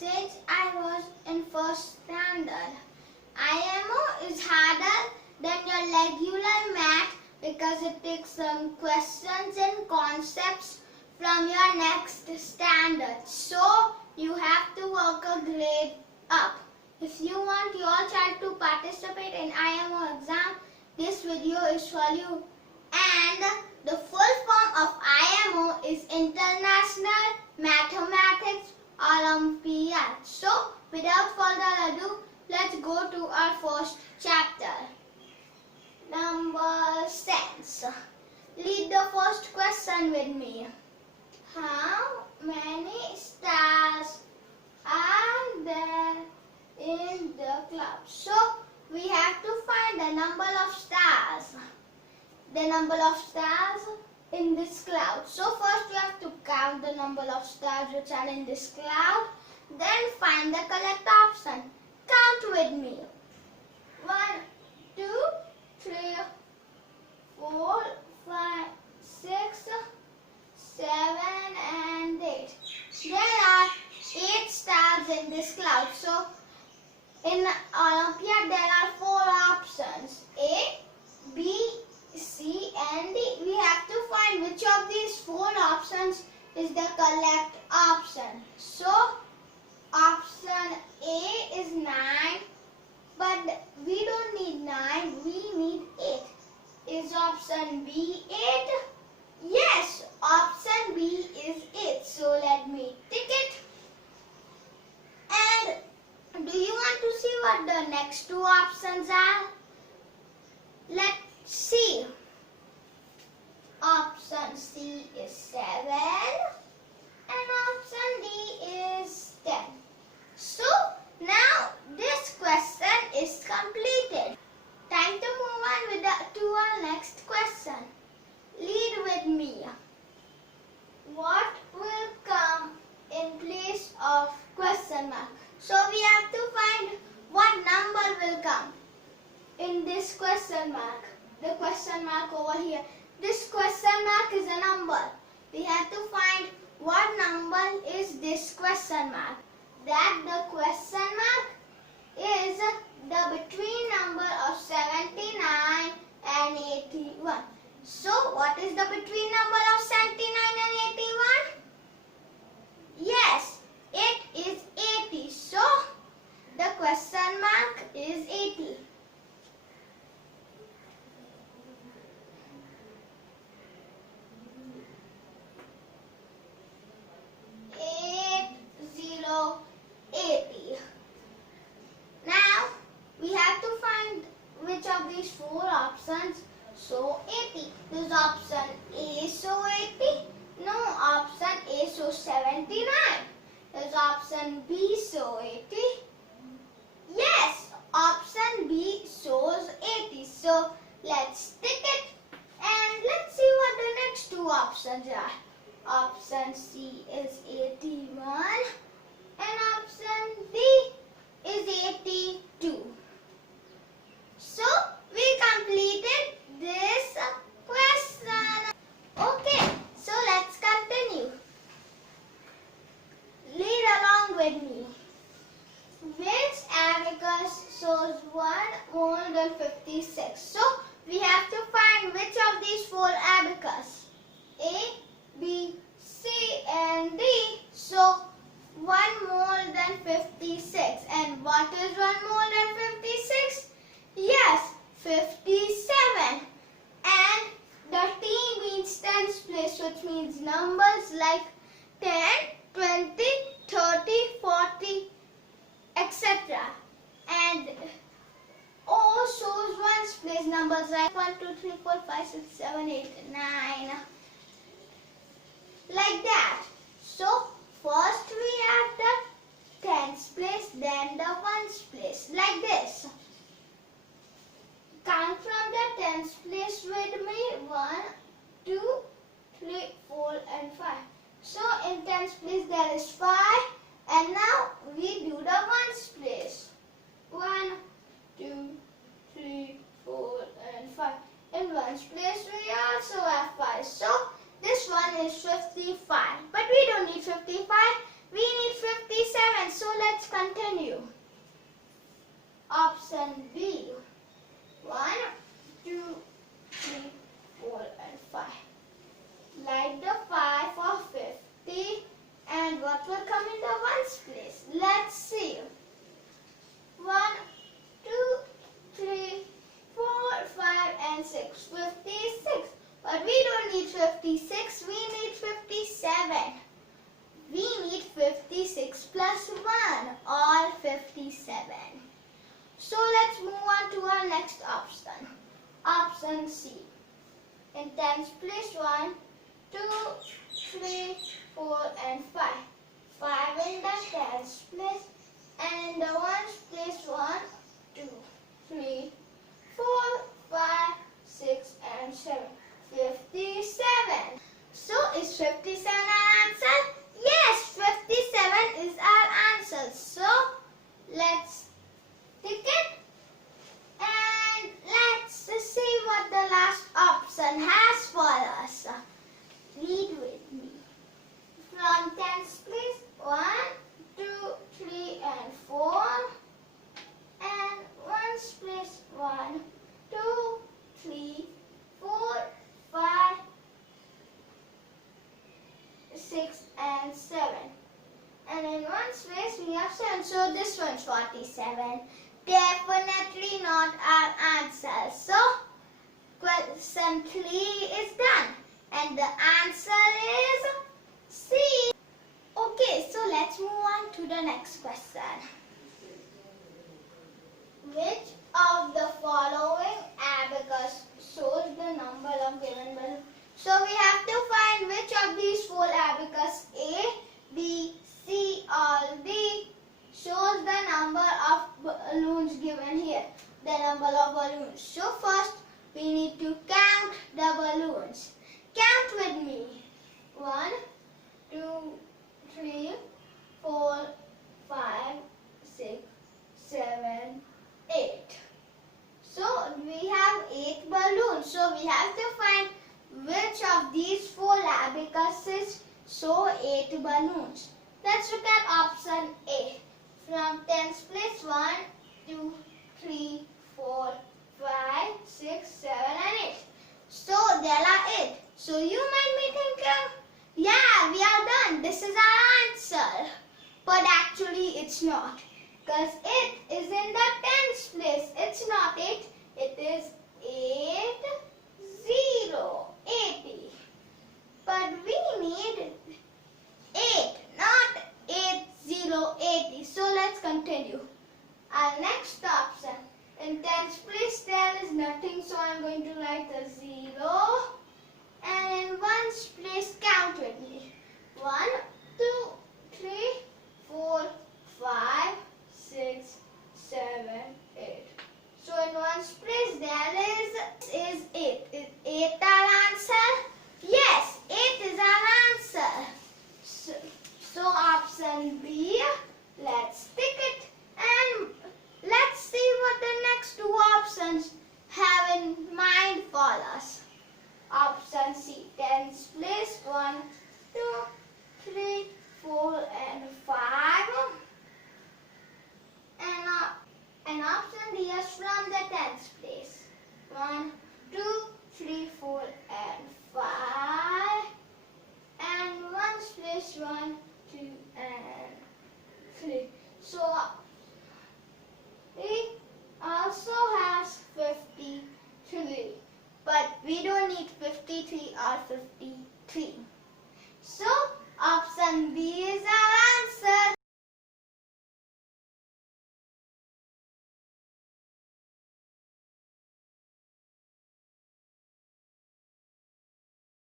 since I was in first standard. IMO is harder than your regular math because it takes some questions and concepts from your next standard. So you have to work a grade up. If you want your child to participate in IMO exam, this video is for you. And the full form of IMO is International Mathematics Olympiad. So without further ado, let's go to our first chapter. Number sense. Read the first question with me. How many stars are there in the cloud? So we have to find the number of stars. The number of stars in this cloud. So first you have to count the number of stars which are in this cloud. Then find the correct option. Count with me. 1, 2, 3, 4, 5, 6, 7 and 8. There are 8 stars in this cloud. So in Olympiad there are 4 options. A, B, C and D. We have to find which of these 4 options is the correct option. So option A is 9, but we don't need 9, we need 8. Is option B 8? Yes, option B is 8. So let me tick it. And do you want to see what the next 2 options are? Let's see. Option C is 7 and option D is 10. So now this question is completed. Time to move on to our next question. Read with me. What will come in place of question mark? So we have to find what number will come in this question mark. The question mark over here. This question mark is a number. We have to find what number is this question mark. That the question mark is the between number of 79 and 81. So what is the between number of 79 and 81? Yes, it is 80. So the question mark is 80. These 4 options. So 80. Does option A show 80? No, option A shows 79. Does option B show 80? Yes, option B shows 80. So let's tick it and let's see what the next 2 options are. Option C is 81 and option D is 82. So we completed this question. Okay, so let's continue. Read along with me. Which abacus shows 1 more than 56? So we have to find which of these 4 abacus. A, B, C and D. So 1 more than 56. And what is 1 more than 56? Yes, 57. And the T means tens place, which means numbers like 10, 20, 30, 40, etc. And O shows ones place, numbers like 1, 2, 3, 4, 5, 6, 7, 8, 9. Like that. So first we have the tens place, then the ones place. Like this. Count from the tens place with me. 1, 2, 3, 4 and 5. So in tens place there is 5. And now we do the ones place. 1, 2, 3, 4 and 5. In ones place we also have 5. So this one is 55. But we don't need 55. We need 57. So option B. 1, 2, 3, 4 and 5. Light the 5 for 50 and what will come in the ones place? Let's see. 1, 2, 3, 4, 5 and 6. 56. But we don't need 56, we need 57. We need 56 plus 1 or 57. So let's move on to our next option. Option C. In tens place 1, 2, 3, 4 and 5. 5 in the tens place and in the ones place 1, 2, 3, 4, 5, 6 and 7. 57. So is 57 our answer? Yes, 57 is our answer. So let's tick it and let's see what the last option has for us. Read with me. From tens place 1, 2, 3 and 4 and ones place 1, 2, 3, 4, 5, 6 and 7. And in ones place we have 7. So this one's 47. Definitely not our answer. So question 3 is done. And the answer is C. Okay, so let's move on to the next question. Which of the following abacus shows the number of given balloons? So we have to find which of these 4 abacus A, B, C or D shows the number of balloons given here. The number of balloons. So first we need to count the balloons. Count with me. 1, 2, 3, 4, 5, 6, 7, 8. So we have 8 balloons. So we have to find which of these 4 abacuses show 8 balloons. Let's look at option A. From tens place 1, 2, 3, 4, 5, 6, 7 and 8. So there are 8. So you might be thinking, yeah, we are done. This is our answer. But actually it's not. Because it is in the tens place. It's not 8. It is 80. But we need 8, not 80. So let's continue. Our next option. In tens place there is nothing. So I'm going to write a 0. And in ones place count with me. 1, 2, 3, 4, 5, 6, 7, 8. So in ones place there is 8. Is 8 our answer? Yes, 8 is our answer. So option B, let's tick it and let's see what the next 2 options have in mind for us. Option C, tens place 1, 2, 3, 4 and 5. And option D is from the tens place. 1, 2, 3, 4 and 5. And ones place 1, 2 and 3. So it also has 53. But we don't need 53 or 53. So option B is our answer.